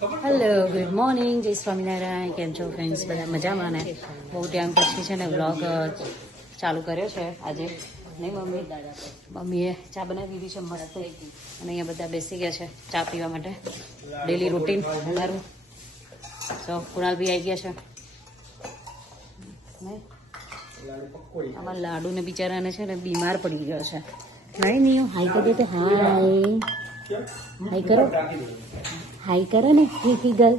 Hello, good morning, જય સ્વામિનારાયણ. કેમ છો ફ્રેન્ડ્સ? બધા મજામાં ને? બહુ ટાઈમ પછી છે ને વ્લોગ ચાલુ કર્યો છે આજે. નહીં મમ્મીએ ચા બનાવી દીધી છે મસ્ત, અને અહીંયા બધા બેસી ગયા છે ચા પીવા માટે. ડેલી રૂટીન અમારું. તો કુણાલ બી આવી ગયા છે. નહીં આમાં લાડુને બિચારાને છે ને બીમાર પડી ગયો છે. નહીં નહીં હાઈ કરી દે તો હાઈ કરો, હાઈ કરો ને. ફીફી ગર્લ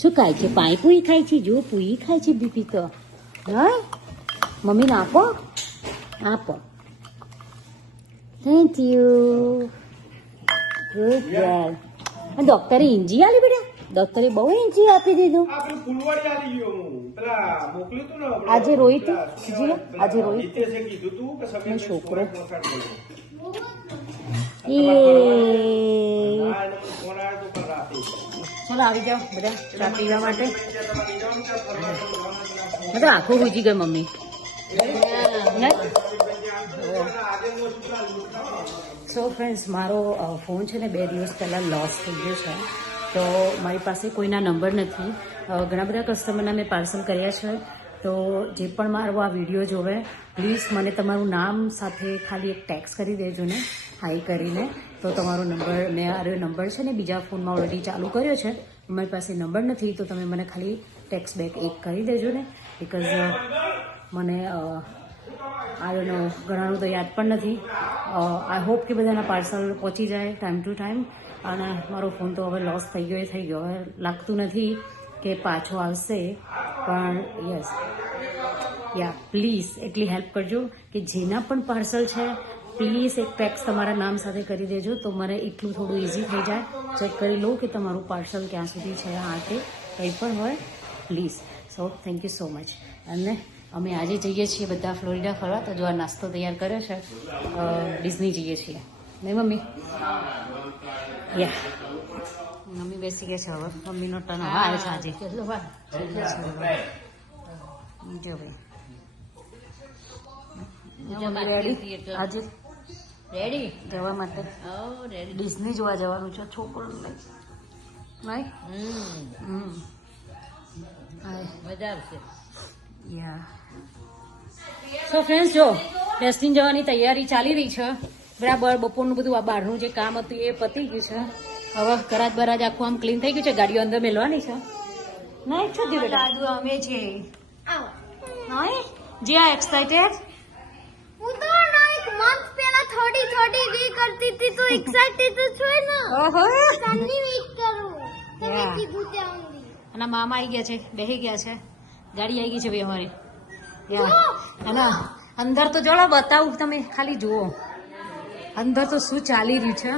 શું ખાય છે? પાણી પૂરી ખાય છે. જો પૂરી ખાય છે બીપી તો. હા મમ્મીને આપો, આપો. Thank you, good girl. ડોક્ટરે ઇંજી આલી બેટા? ડોક્ટરે બહુ ઇંજી આપી દીધું. આજે રોહિત આજે રોહિત છોકરો ચલો આવી જાઓ બધા ચા પીવા માટે. બધા આખો ગુજી ગઈ મમ્મી. સો ફ્રેન્ડ્સ, મારો ફોન છે ને 2 દિવસ પહેલાં લોસ થઈ ગયો છે. તો મારી પાસે કોઈના નંબર નથી. ઘણા બધા કસ્ટમરના મેં પાર્સલ કર્યા છે. તો જે પણ મારો આ વિડીયો જોવે, પ્લીઝ મને તમારું નામ સાથે ખાલી એક ટેક્સ્ટ કરી દેજો ને, હાઈ કરીને. તો તમારો નંબર, મેં આ નંબર છે ને બીજા ફોનમાં ઓલરેડી ચાલુ કર્યો છે. મારી પાસે નંબર નથી, તો તમે મને ખાલી ટેક્સ્ટ બેક એક કરી દેજો ને. બિકોઝ મને આનો ઘણાનું તો યાદ પણ નથી. આઈ હોપ કે બધાના પાર્સલ પહોંચી જાય ટાઈમ ટુ ટાઈમ. અને મારો ફોન તો હવે લોસ થઈ ગયો એ થઈ ગયો. હવે લાગતું નથી કે પાછો આવશે, પણ યસ પ્લીઝ એટલી હેલ્પ કરજો કે જેના પણ પાર્સલ છે પ્લીઝ એક ટેક્સ તમારા નામ સાથે કરી દેજો, તો મને એટલું થોડું ઇઝી થઈ જાય. ચેક કરી લો કે તમારું પાર્સલ ક્યાં સુધી છે. આ તે કંઈ પણ હોય please. So thank you so much. અને અમે આજે જઈએ છીએ બધા ફ્લોરિડા ફરવા. તો જો આ નાસ્તો તૈયાર કર્યો છે, ડિઝની જઈએ છીએ. નહીં મમ્મી? યા મમ્મી બેસી ગયા છે. હવે મમ્મીનો ટર્ન હવે આવે છે આજે. જો ભાઈ રેડી આજે રેડી જવા માટે. ડિઝની જોવા જવાનું છે છોકરો નહીં. મજા આવશે. યા સો ફ્રેન્ડ્સ, જો રેસ્ટિંગ જવાની તૈયારી ચાલી રહી છે બરાબર. બપોરનું બધું આ બહારનું જે કામ હતું એ પતી ગયું છે. હવે ગરાજ બરાજ આખું આમ ક્લીન થઈ ગયું છે. ગાડીઓ અંદર મેળવાની છે. નહીં છે દાદુ અમે છે. જે આ એક્સાઇટેડ હું તો ના એક મંથ પહેલા થોડી વી કરતી હતી, તો એક્સાઇટેડ તો છું ને. ઓહો કાલની વીક કરું તમે કીધું ત્યાં સુધી. અને મામા આવી ગયા છે, બેસી ગયા છે. ગાડી આવી ગઈ છે ભાઈ અમારી. અને અંદર તો ચલો બતાવું, તમે ખાલી જુઓ અંદર તો શું ચાલી રહ્યું છે.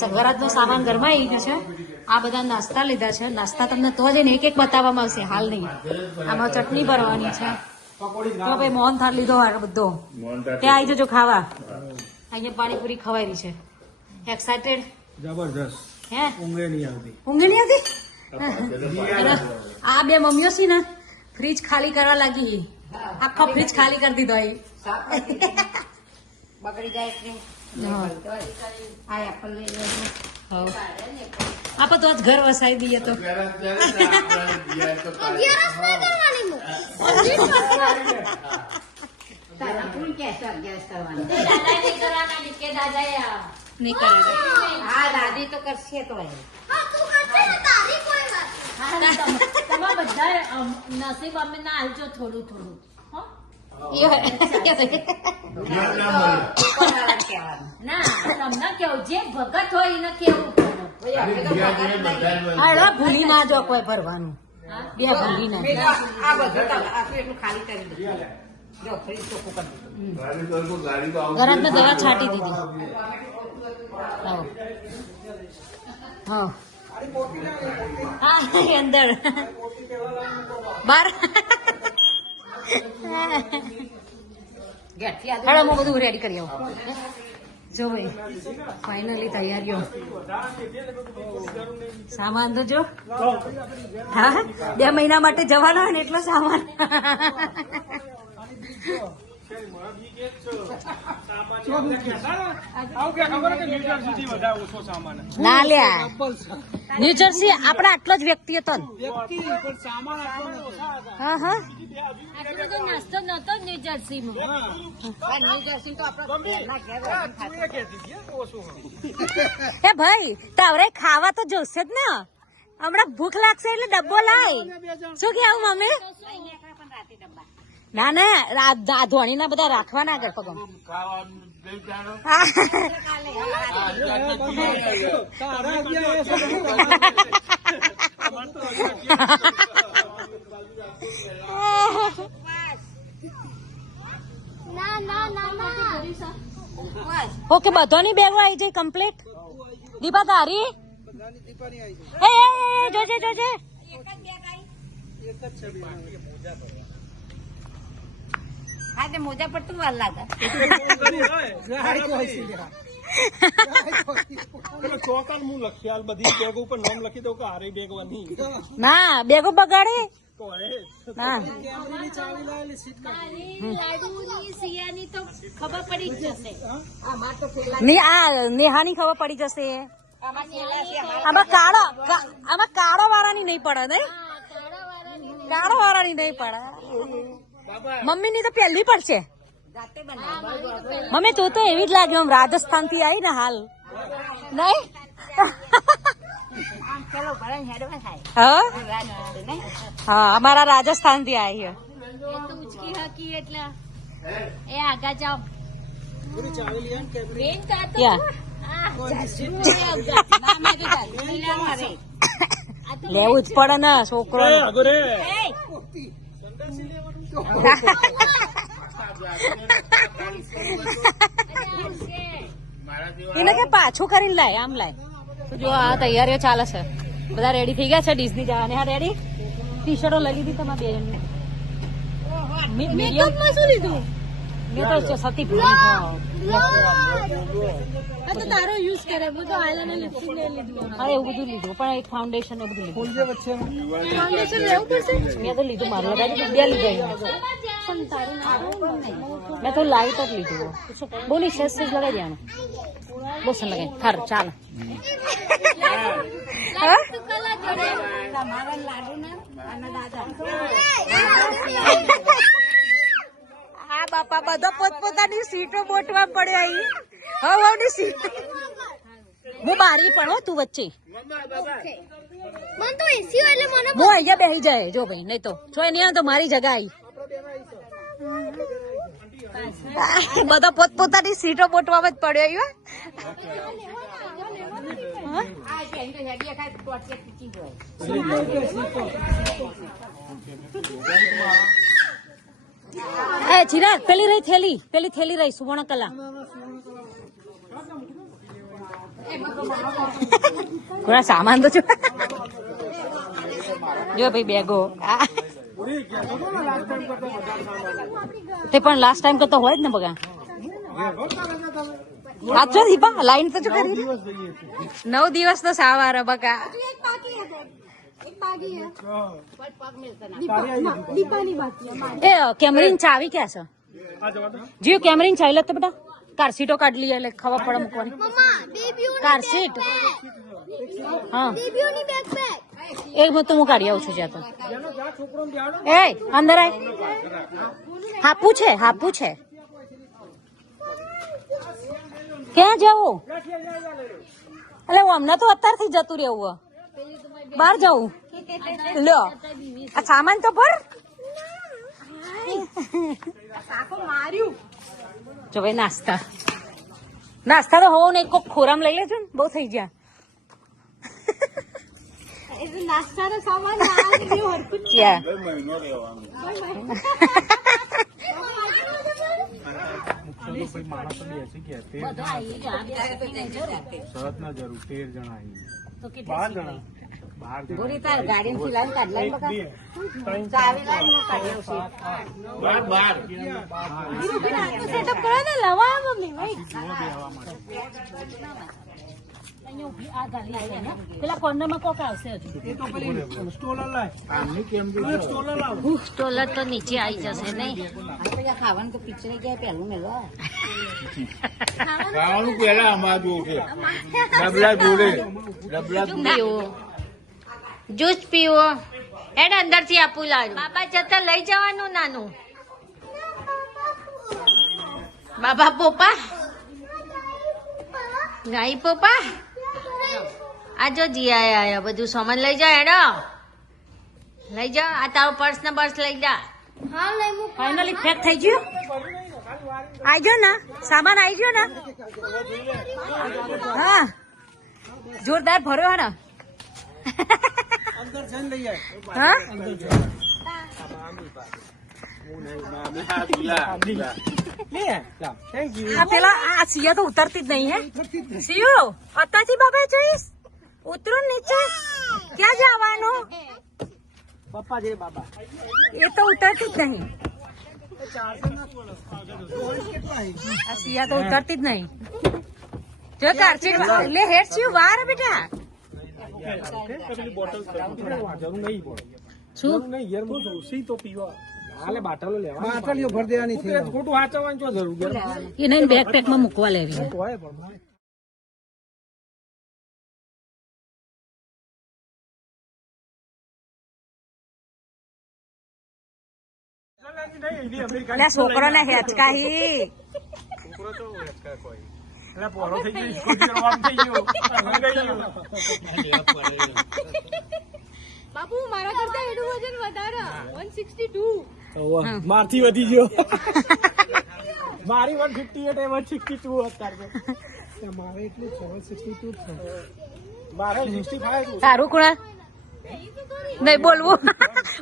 સગવરાજનો સામાન ઘરમાં આવી ગયો છે. આ બધા નાસ્તા લીધા છે. નાસ્તા તમને તો જ એક એક બતાવવામાં આવશે, હાલ નહીં. આમાં ચટણી ભરવાની છે. તો ભાઈ મોહન થાળ લીધો બધો. ત્યાં આવી જજો ખાવા. અહીંયા પાણીપુરી ખવાઈ રહી છે. એક્સાઇટેડ? જબરજસ્ત. હે ઊંઘે નહીં આવતી. ઊંઘ નહીં આવતી? આ બે મમ્મીઓ છે ને ફ્રીજ ખાલી કરવા લાગી. આખો ફ્રીજ ખાલી કરી દીધો. બગડી જાય આપો તો ઘર વસાઈ દઈએ તો. દાદી તો કરશે તો તમારા બધા નસીબ અમે ના આવજો થોડું થોડું. ના તમને કેવું જે ભગત હોય એને કેવું ભૂલી ના જો કોઈ ભરવાનું. બે ભૂલી ના ખાલી કરી ઘરમાં દવા છાંટી દીધી. હા અંદર બાર હેડો હું બધું રેડી કરી આવું. જો ભાઈ ફાઇનલી તૈયારીઓ. સામાન તો જો. હા 2 મહિના માટે જવાના ને એટલો સામાન. ના લ્યા ન્યુજર્સી આપડા આટલો જ વ્યક્તિ હતો ને. હા હા આટલો બધો નાસ્તો નતો ન્યુજર્સીમાં. એ ભાઈ તાવરે ખાવા તો જોશે જ ને. હમણાં ભૂખ લાગશે એટલે ડબ્બો લાય. શું કેવું મમ્મી? ના ના ધોણી ના બધા રાખવાના આગળ પગમ. ના ના ના ના. ઓકે બધાની બેગો આવી જાય કમ્પ્લીટ. દીપા તારી એ જોજે જોજે. હા મોજા પર તું વાર લાગે. ના બેગો બગાડે ના. ખબર પડી જ જશે. નેહાની ખબર પડી જશે. આમાં કાળો વાળાની નહીં પડે નહીં. કાળો વાળાની નહીં પડે. મમ્મી ની તો પહેલી પડશે. મમ્મી તું તો એવી જ લાગે આમ રાજસ્થાન થી આવી ને હાલ નહીં. હા અમારા રાજસ્થાન થી આવી છે. ઉચકી હકી એટલે એ આગા જાવ. લેવું જ પડે ને છોકરો. એને કે પાછું કરીને લાય આમ લાય. જો આ તૈયારીઓ ચાલે છે. બધા રેડી થઈ ગયા છે ડિઝની જવાની. હા રેડી. ટી શર્ટો લઈ લીધી તમારા બેન. મેકઅપમાં શું લીધું? મેં તો સતી તો તારો યુઝ કરે. હું તો આઈલાઇનર લિપસ્ટિક લઈ લીધું. હા એવું બધું લીધું પણ એક ફાઉન્ડેશન એ બધું લીધું. ફાઉન્ડેશન લેવું પડશે. મેં તો લીધું મારું લગાવી બે લીધા. મેં તો લાઈટ જ લીધું. બોલી સેજ સેજ લગાવી દેવાનું. બહુ સર લગાવી સારું ચાલો. હા બાપા બધા પોતપોતાની સીટો બોટવા પડે અહીં. હવે સીટ હું બારી પણ હો તું વચ્ચે. મને તો એસી એટલે મને હું અહીંયા બેસી જાય જો ભાઈ નહીં તો જો નહીં તો મારી જગા આવી. બધા પોતપોતાની સીટો બોટવામાં જ પડ્યો આવ્યો. એ ચિરાગ પેલી થેલી રહી સુવર્ણ કલા. કોના સામાન તો જો ભાઈ બેગો. તે પણ લાસ્ટ ટાઈમ કરતો હોય જ ને બગા. સાચો દીપા લાઈન તો કરી 9 દિવસ તો સાવાર બકા. એ કેમરીન ચાવી ક્યાં છે? જીવ કેમરીન ચાવી લે તો બેટા. કાર સીટો કાઢી લઈએ એટલે ખબર પડે મૂકવાની. કાર સીટ હા એક તો હું કાઢી આવું છું જ્યાં તો. એ અંદર આય. હાપું છે ક્યાં જવું? એટલે હમણાં તો અત્યારથી જતું રહેવું. બહાર જવું લ્યો આ સામાન તો ભર. જો ભાઈ નાસ્તા તો હોવો ને એક ખોરામ લઈ લેજો ને બહુ થઈ ગયા. નાસ્તાનો સામાન અહીંયા ઊભી આ ગાલી આવી ને પેલા કોર્નરમાં કોક આવશે હજુ સ્ટોલર તો નીચે આવી જશે નહીં ખાવાનું તો પિક્ચર ગયા પહેલું મેળવા ખાવાનું પેલા અમાર જોવું છે ડબલા જોડે ડબલા પીવો જ્યુસ પીવો એને અંદર થી આપું લાડુ બાબા જતા લઈ જવાનું નાનું બાબા પોપા ગાઈ પોપા આ જો જી આયા બધું સામાન લઈ જા એનો લઈ જા આ તારો પર્સ ને બર્સ લઈ જા હા લઈ મૂક ફાઇનલી પેક થઈ ગયું આવી ગયો ને સામાન આવી ગયો ને હા જોરદાર ભર્યો હે ને હા આ પેલા આ સિયા તો ઉતરતી જ નહીં હે સિયો અત્યારથી બાબા જઈશ ઉતરો નીચે ક્યાં જવાનું પપ્પા જે બાબા એ તો ઉતરતી જ નહીં આ સિયા તો ઉતરતી જ નહીં જો કારચી લે હેડ સિયું વાર બેટા શું બાટલીઓ ભર દેવાની છે ખોટું વાંચવાની શું જરૂર એને બેકપેક માં મૂકવા લેવી છોકરો ને હેચકાહી બાપુ મારા કરતા એનું વજન વધારે 162 મારથી વધી ગયો મારી 158 162 અત્યારે મારે એટલું 162 છે મારે 65 તારું કોણ નહીં બોલવું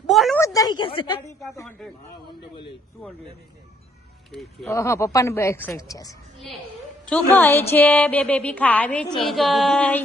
બોલવું જ નહીં કે છે ઓહો પપ્પાને બે એક્સાઇટ છે શું ખાય છે બે બેબી ખાવે છે ગઈ